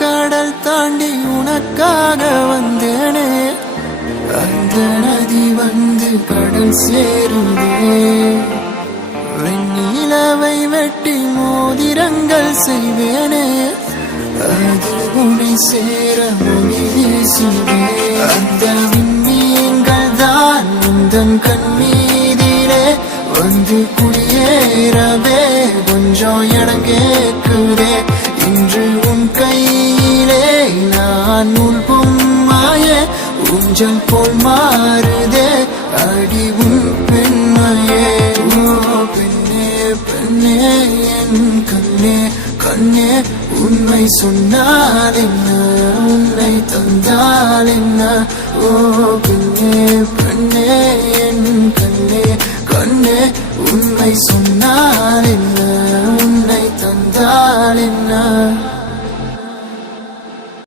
கடல் தாண்டி உனக்காக வந்தேனே, அந்த நதி வந்து கடல் சேருதே. வெண்ணிலவை வெட்டி மோதிரங்கள் செய்வேனே, அது உன்னை சேர மொழி வீசுதே. அந்த விண்மீன்கள் தான் உந்தன் கண்மீதிலே வந்து குடியேறவே கொஞ்சம் இடம் கேட்குதே. இன்று உன் கையிலே நான் உள் பொம்மாயே, ஊஞ்சல் போல் மாறுதே அடி உன் பெண்மையே. ஓ பெண்ணே பெண்ணே என் கண்ணே கண்ணே, உண்மை சொன்னால் என்ன, உன்னை தந்தால் என்ன. ஓ பெண்ணே பெண்ணே என் கண்ணே கண்ணே, உண்மை சொன்னால்